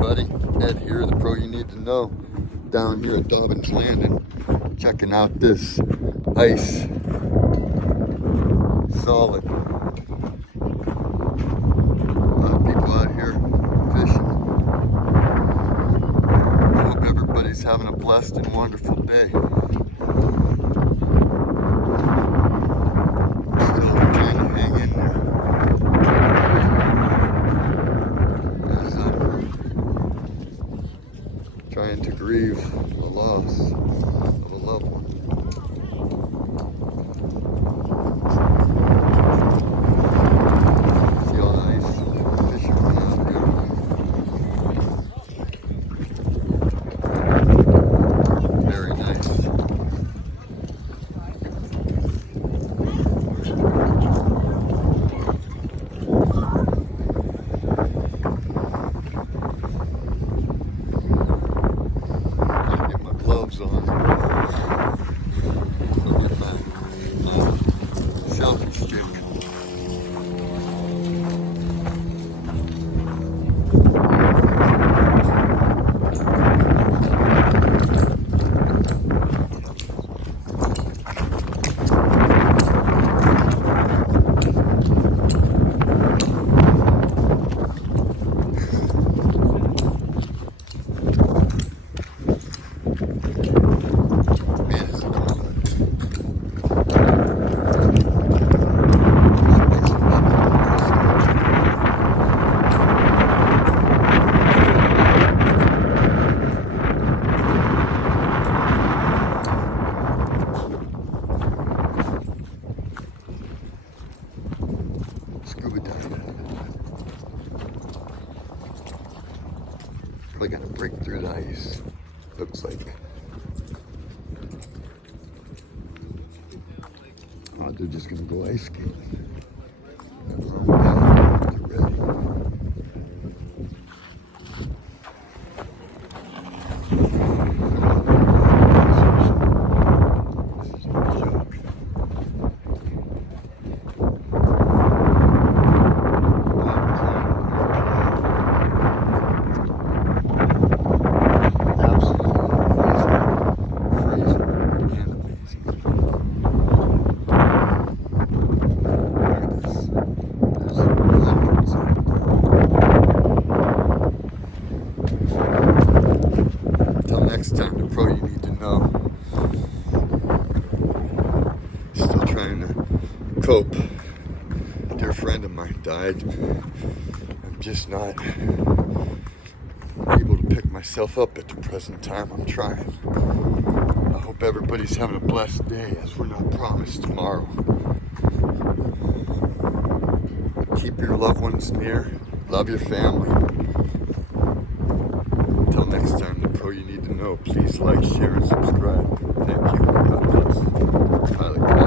everybody, Ed here, the pro you need to know, down here at Dobbins Landing, checking out this ice, solid. A lot of people out here fishing. I hope everybody's having a blessed and wonderful day. Still trying to hang in there. Trying to grieve the loss of a loved one. See all the ice fishermen out there. Very nice. Gloves on. Look at my selfie stick. Scuba diving. Probably gonna break through the ice. Looks like. Oh, they're just gonna go ice skating. Nothing wrong with that. They're ready. Next time, the pro you need to know. Still trying to cope. A dear friend of mine died. I'm just not able to pick myself up at the present time. I'm trying. I hope everybody's having a blessed day, as we're not promised tomorrow. Keep your loved ones near. Love your family. Until next time, the pro you need to know, please like, share, and subscribe. Thank you. God bless. Pilot.